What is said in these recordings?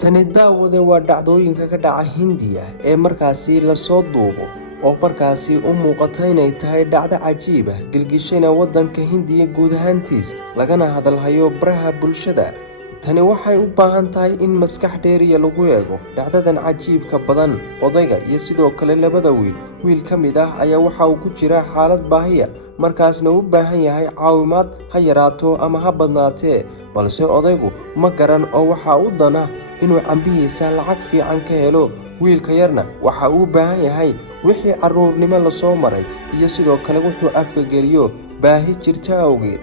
Tani daawade waa dhacdooyinka ka dhaca Hindiya ee markaasi la soo duubo oo markaasi u muuqata inay tahay dhacdo cajiib ah gilgishayna waddanka Hindiya guud ahaantiis lagana hadalhayo baraha bulshada. Tani waxay u baahan tahay in maskax dheeriya lagu eego dhacdadan cajiibka badan. Odayga iyo sidoo kale labada wiil ka mid ah ayaa waxa uu ku jira xaalad baahiya markaasna u baahan yahay caawimaad ha yaraato ama ha badnaatee, balse odaygu ma garan oo waxa uu dana inuu cambihiisa lacag fiican ka helo. Wiilka yarna waxa uu baahan yahay wixii carruurnimo la soo maray iyo sidoo kale wuxuu afka geliyo baahi jirta awgeed.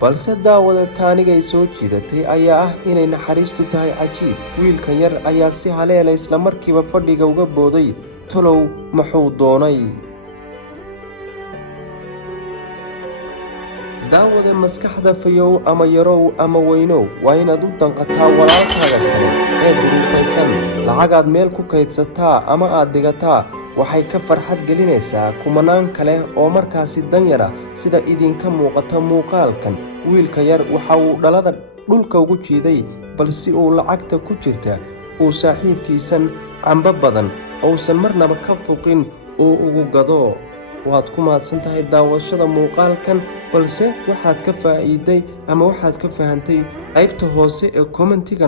balse daawada taanigay soo jiidatay ayaa ah inay naxariistu tahay cajiib. Wiilka yar ayaa si haleela isla markiiba fadhiga uga booday. Talow muxuu doonay? daawada maskaxda fayow ama yarow ama weynow waa inaad u danqataa walaalkaaga kale ee duruufaysan. lacagaad meel ku kaydsataa ama aad dhigataa waxay ka farxad gelinaysaa kumanaan kale oo markaasi danyar ah. sida idinka muuqata muuqaalkan, wiilka yar waxa uu dhalada dhulka ugu jiiday balse uu lacagta ku jirta uu saaxiibkiisan camba badan uusan marnaba ka foqin uu ugu gado. waad ku mahadsan tahay daawashada muuqaalkan, balse waxaad ka faa'iiday ama waxaad ka fahantay qaybta hoose ee commentiga.